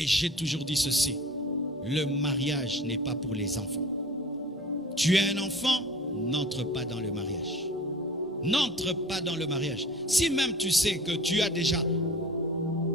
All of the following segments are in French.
Et j'ai toujours dit ceci, le mariage n'est pas pour les enfants. Tu es un enfant, n'entre pas dans le mariage. N'entre pas dans le mariage. Si même tu sais que tu as déjà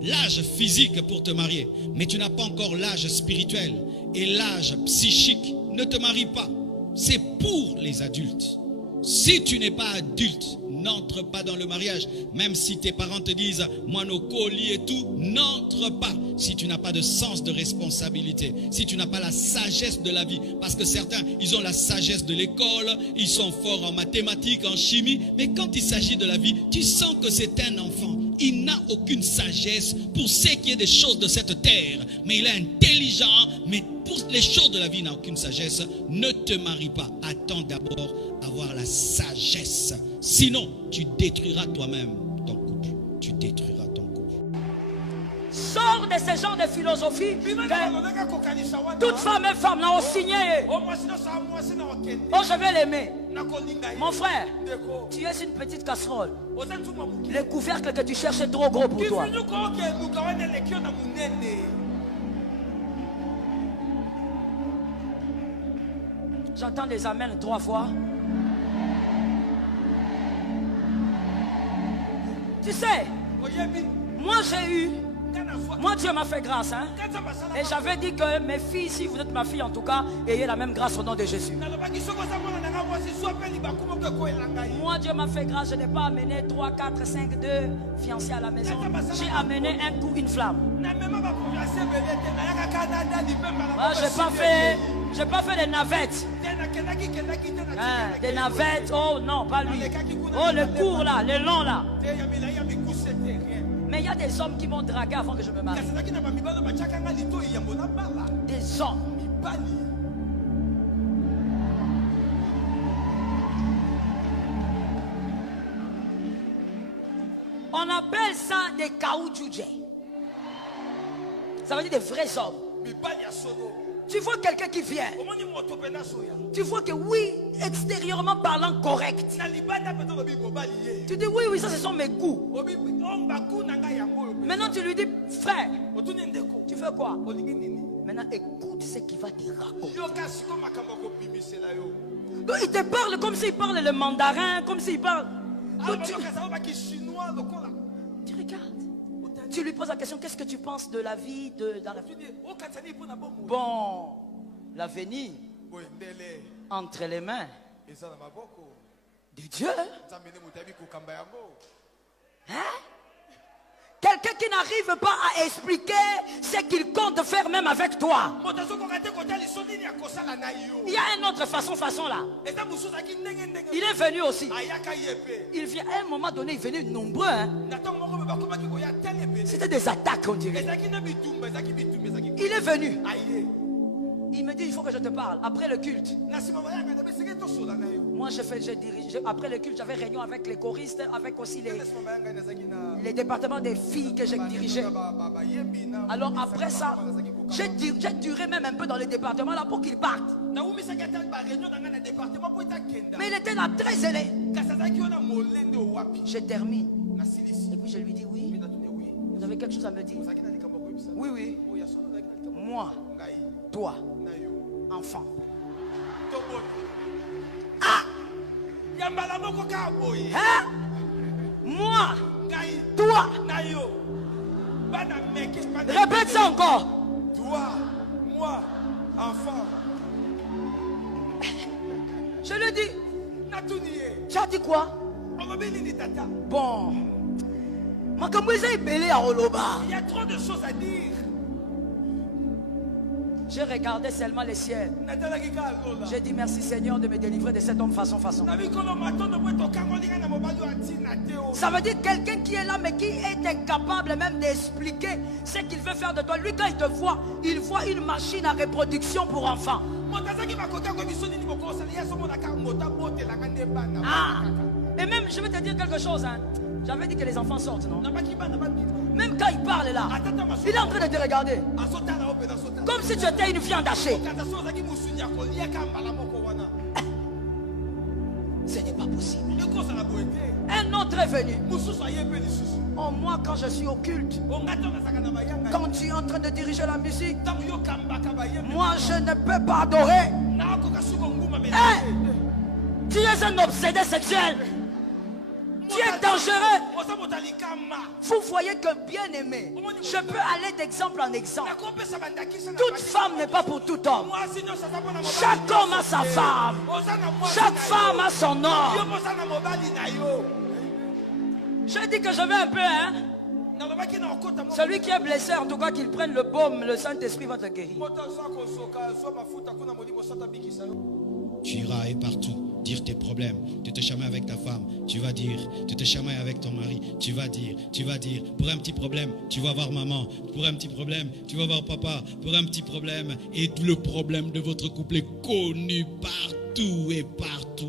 l'âge physique pour te marier, mais tu n'as pas encore l'âge spirituel et l'âge psychique, ne te marie pas. C'est pour les adultes. Si tu n'es pas adulte, n'entre pas dans le mariage. Même si tes parents te disent Moinokoli et tout, n'entre pas. Si tu n'as pas de sens de responsabilité, si tu n'as pas la sagesse de la vie, parce que certains, ils ont la sagesse de l'école, ils sont forts en mathématiques, en chimie, mais quand il s'agit de la vie, tu sens que c'est un enfant. Il n'a aucune sagesse pour ce qui est des choses de cette terre, mais il est intelligent, mais pour les choses de la vie, il n'a aucune sagesse. Ne te marie pas. Attends d'abord avoir la sagesse. Sinon, tu détruiras toi-même ton couple. Tu détruiras ton couple. Sors de ce genre de philosophie. Que toute femme et femme n'a signé. Oh, je vais l'aimer. Mon frère, tu es une petite casserole. Le couvercle que tu cherches est trop gros pour toi. J'entends des amens 3 fois. Tu sais, moi Dieu m'a fait grâce, hein? Et j'avais dit que mes filles, si vous êtes ma fille en tout cas, ayez la même grâce au nom de Jésus. Moi Dieu m'a fait grâce, je n'ai pas amené 3, 4, 5, 2 fiancés à la maison. J'ai amené un coup, une flamme. Moi j'ai pas fait des navettes. Hein, des navettes, oh non, pas lui. Oh le court là, le long là. Mais il y a des hommes qui m'ont dragué avant que je me marie. Des hommes. On appelle ça des kaoudjoudjé. Ça veut dire des vrais hommes. Tu vois quelqu'un qui vient. Tu vois que oui, extérieurement parlant correct. Tu dis oui, oui, ça ce sont mes goûts. Maintenant tu lui dis, frère, tu fais quoi? Maintenant écoute ce qu'il va te raconter. Donc, il te parle comme s'il parle le mandarin, comme s'il parle. Donc, tu regardes. Tu lui poses la question, qu'est-ce que tu penses de la vie dans la vie? Bon, l'avenir entre les mains de Dieu. Hein? Quelqu'un qui n'arrive pas à expliquer ce qu'il compte faire même avec toi. Il y a une autre façon là. Il est venu aussi. Il vient à un moment donné, il est venu nombreux. Hein? C'était des attaques, on dirait. Il est venu. Il me dit, il faut que je te parle. Après le culte. Moi, j'ai dirigé. Après le culte, j'avais réunion avec les choristes, avec aussi les départements des filles que j'ai dirigés. Alors après ça, j'ai duré même un peu dans les départements là pour qu'ils partent. Mais il était là très zélé. Je termine. Et puis je lui dis, oui, vous avez quelque chose à me dire? Oui, oui. Moi, toi, enfant. Ah! Hein? Moi, toi. Répète ça encore. Toi, moi, enfant. Je lui dis. Tu as dit quoi? Bon. Il y a trop de choses à dire. J'ai regardé seulement les ciels. J'ai dit merci Seigneur de me délivrer de cet homme façon. Ça veut dire quelqu'un qui est là mais qui est incapable même d'expliquer ce qu'il veut faire de toi. Lui quand il te voit, il voit une machine à reproduction pour enfants. Ah. Et même je vais te dire quelque chose, hein. J'avais dit que les enfants sortent, non? Même quand il parle là, il est en train de te regarder. Comme si tu étais une viande hachée. Ce n'est pas possible. Un autre est venu. Oh, moi, quand je suis au culte, quand tu es en train de diriger la musique, moi, je ne peux pas adorer. Hey, tu es un obsédé sexuel. Tu es dangereux. Vous voyez que bien aimé, je peux aller d'exemple en exemple. Toute femme n'est pas pour tout homme. Chaque homme a sa femme. Chaque femme a son homme. Je dis que je vais un peu, hein. Celui qui est blessé, en tout cas, qu'il prenne le baume, le Saint-Esprit va te guérir. Tu iras et partout dire tes problèmes. Tu te chamailles avec ta femme, tu vas dire. Tu te chamailles avec ton mari, tu vas dire. Pour un petit problème, tu vas voir maman. Pour un petit problème, tu vas voir papa. Pour un petit problème, et tout le problème de votre couple est connu partout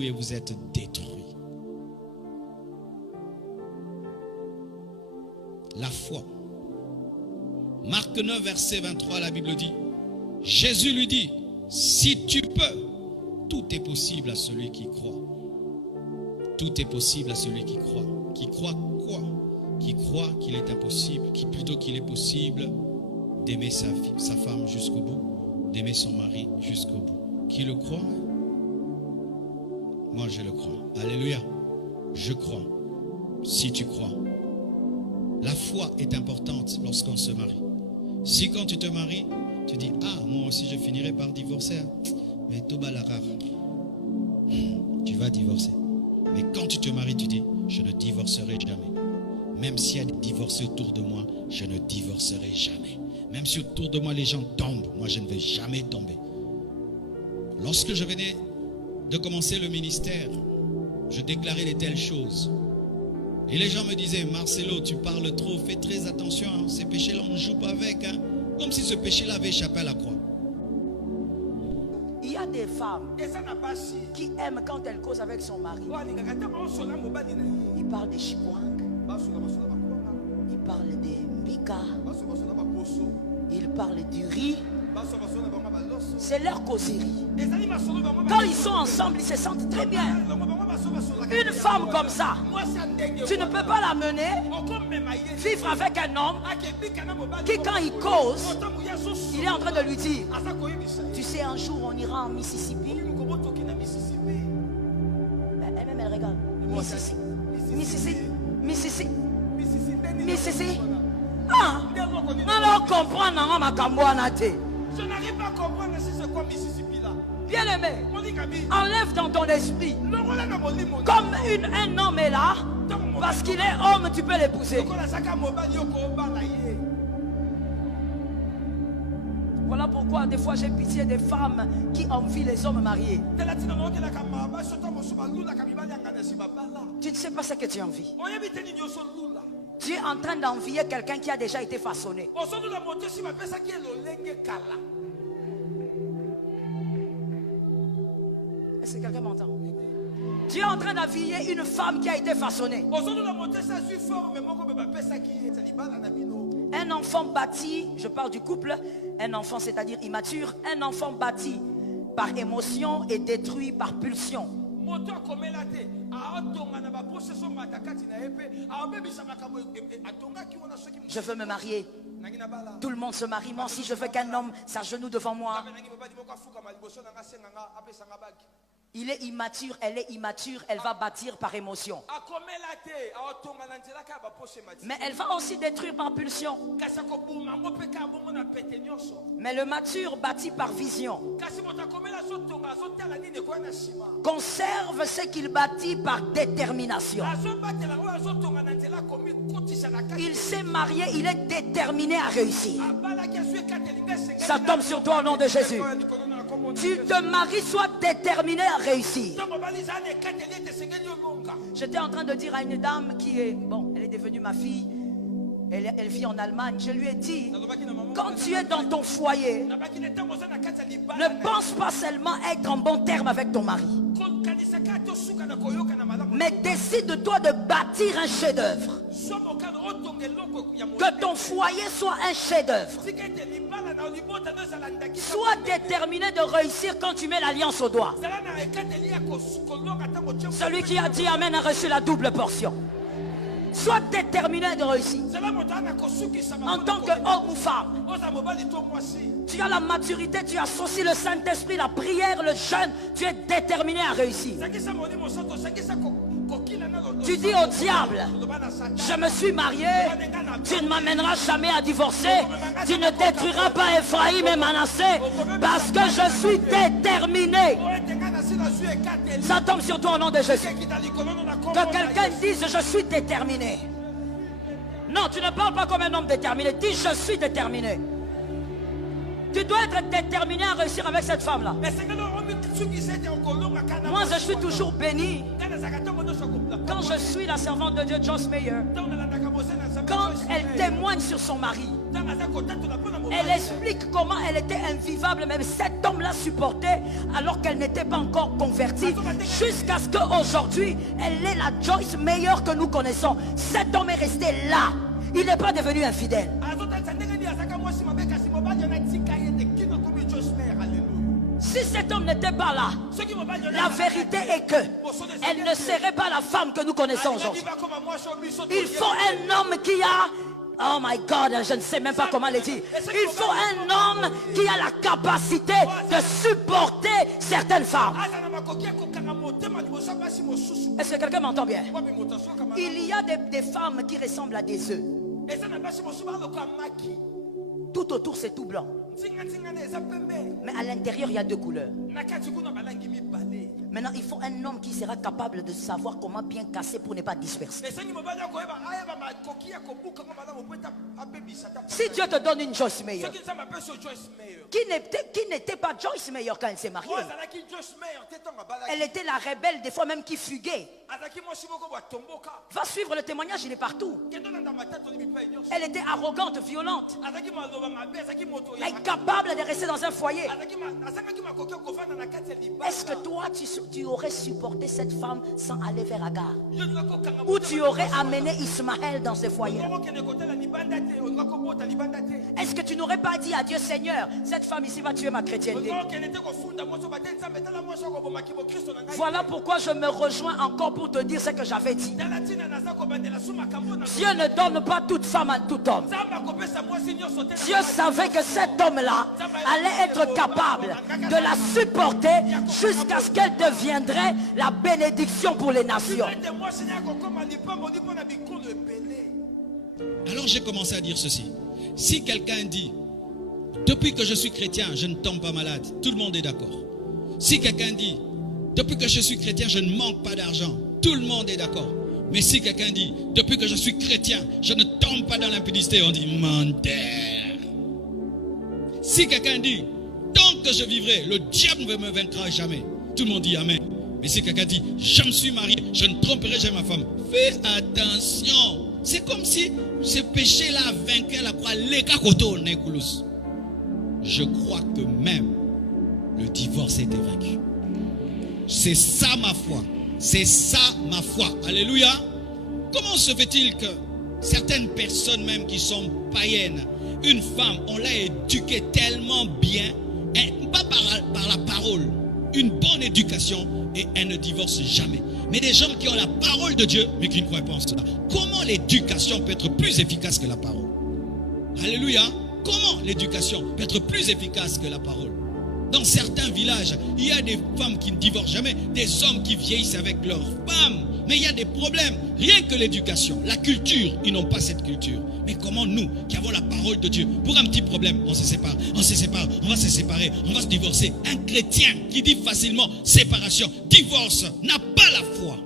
et vous êtes détruits. La foi. Marc 9, verset 23, la Bible dit, Jésus lui dit, si tu peux, tout est possible à celui qui croit. Tout est possible à celui qui croit. Qui croit quoi? Qui croit qu'il est impossible, plutôt qu'il est possible d'aimer sa femme jusqu'au bout, d'aimer son mari jusqu'au bout. Qui le croit? Moi je le crois. Alléluia. Je crois. Si tu crois. La foi est importante lorsqu'on se marie. Si quand tu te maries, tu dis, ah, moi aussi je finirai par divorcer. Mais Toba la rare. Tu vas divorcer. Mais quand tu te maries, tu dis, je ne divorcerai jamais. Même s'il y a des divorcés autour de moi, je ne divorcerai jamais. Même si autour de moi les gens tombent, moi je ne vais jamais tomber. Lorsque je venais de commencer le ministère, je déclarais de telles choses. Et les gens me disaient, Marcelo, tu parles trop, fais très attention, hein, ces péchés-là, on ne joue pas avec. Hein. Comme si ce péché-là avait échappé à la croix. Il y a des femmes qui aiment quand elles causent avec son mari. Il parle des chikwang, il parle des mbika, il parle du riz. C'est leur causerie. Quand ils sont ensemble, ils se sentent très bien. Une femme comme ça, tu ne peux pas la mener vivre avec un homme qui, quand il cause, il est en train de lui dire, tu sais, un jour on ira en Mississippi. Elle-même elle regarde. Mississippi. Ah, alors comprendre ma camboanate. Je n'arrive pas à comprendre si c'est quoi Mississippi là. Bien aimé, enlève dans ton esprit. Comme un homme est là, parce qu'il est homme, tu peux l'épouser. Voilà pourquoi des fois j'ai pitié des femmes qui envient les hommes mariés. Tu ne sais pas ce que tu envies. Tu es en train d'envier quelqu'un qui a déjà été façonné. Est-ce que quelqu'un m'entend? Tu es en train d'envier une femme qui a été façonnée. Un enfant bâti, je parle du couple, un enfant c'est-à-dire immature, un enfant bâti par émotion et détruit par pulsion. Je veux me marier. Tout le monde se marie. Moi aussi je veux qu'un homme s'agenouille devant moi. Il est immature, elle est immature, elle va bâtir par émotion. Mais elle va aussi détruire par pulsion. Mais le mature bâtit par vision. Conserve ce qu'il bâtit par détermination. Il s'est marié, il est déterminé à réussir. Ça tombe sur toi au nom de Jésus. Tu te maries, sois déterminé à réussir. J'étais en train de dire à une dame qui est, bon, elle est devenue ma fille, elle vit en Allemagne. Je lui ai dit, quand tu es dans ton foyer, ne pense pas seulement être en bon terme avec ton mari. Mais décide-toi de bâtir un chef-d'œuvre. Que ton foyer soit un chef-d'œuvre. Sois déterminé de réussir quand tu mets l'alliance au doigt. Celui qui a dit Amen a reçu la double portion. Sois déterminé de réussir. En tant qu'homme ou femme, tu as la maturité, tu associes le Saint-Esprit, la prière, le jeûne, tu es déterminé à réussir. Tu dis au diable, je me suis marié, tu ne m'amèneras jamais à divorcer, tu ne détruiras pas Ephraïm et Manassé, parce que je suis déterminé. Ça tombe sur toi au nom de Jésus. Que quelqu'un dise, je suis déterminé. Non, tu ne parles pas comme un homme déterminé, dis, je suis déterminé. Tu dois être déterminé à réussir avec cette femme-là. Moi, je suis toujours béni quand je suis la servante de Dieu, Joyce Meyer. Quand elle témoigne sur son mari, elle explique comment elle était invivable, même cet homme l'a supportée alors qu'elle n'était pas encore convertie, jusqu'à ce qu'aujourd'hui, elle est la Joyce Meyer que nous connaissons. Cet homme est resté là. Il n'est pas devenu infidèle. Si cet homme n'était pas là, la vérité est que elle ne serait pas la femme que nous connaissons aujourd'hui. Il faut un homme qui a... Oh my God, je ne sais même pas comment le dire. Il faut un homme qui a la capacité de supporter certaines femmes. Est-ce que quelqu'un m'entend bien? Il y a des femmes qui ressemblent à des œufs. Tout autour c'est tout blanc. Mais à l'intérieur il y a deux couleurs. Maintenant il faut un homme qui sera capable de savoir comment bien casser pour ne pas disperser. Si Dieu te donne une Joyce Meyer qui n'était pas Joyce Meyer quand elle s'est mariée, elle était la rebelle des fois même qui fuguait. Va suivre le témoignage, il est partout. Elle était arrogante, violente, incapable de rester dans un foyer. Est-ce que toi tu aurais supporté cette femme sans aller vers Agar? Ou tu aurais amené Ismaël dans ce foyer? Est-ce que tu n'aurais pas dit à Dieu, Seigneur, cette femme ici va tuer ma chrétienté? Voilà pourquoi je me rejoins encore pour te dire ce que j'avais dit. Dieu ne donne pas toute femme à tout homme. Dieu savait que cet homme-là allait être capable de la supporter jusqu'à ce qu'elle deviendrait la bénédiction pour les nations. Alors j'ai commencé à dire ceci. Si quelqu'un dit, depuis que je suis chrétien, je ne tombe pas malade, tout le monde est d'accord. Si quelqu'un dit, depuis que je suis chrétien, je ne manque pas d'argent, tout le monde est d'accord. Mais si quelqu'un dit, depuis que je suis chrétien, je ne tombe pas dans l'impudicité, on dit menteur. Si quelqu'un dit, tant que je vivrai, le diable ne me vaincra jamais, tout le monde dit amen. Mais si quelqu'un dit, je me suis marié, je ne tromperai jamais ma femme, fais attention. C'est comme si ce péché-là vainquait la croix. Je crois que même le divorce était vaincu. C'est ça ma foi. C'est ça ma foi. Alléluia. Comment se fait-il que certaines personnes même qui sont païennes, une femme, on l'a éduquée tellement bien, pas par la parole, une bonne éducation, et elle ne divorce jamais. Mais des gens qui ont la parole de Dieu, mais qui ne croient pas en cela. Comment l'éducation peut être plus efficace que la parole? Alléluia. Comment l'éducation peut être plus efficace que la parole? Dans certains villages, il y a des femmes qui ne divorcent jamais, des hommes qui vieillissent avec leurs femmes. Mais il y a des problèmes. Rien que l'éducation, la culture, ils n'ont pas cette culture. Mais comment nous, qui avons la parole de Dieu, pour un petit problème, on se sépare, on va se séparer, on va se divorcer. Un chrétien qui dit facilement séparation, divorce, n'a pas la foi.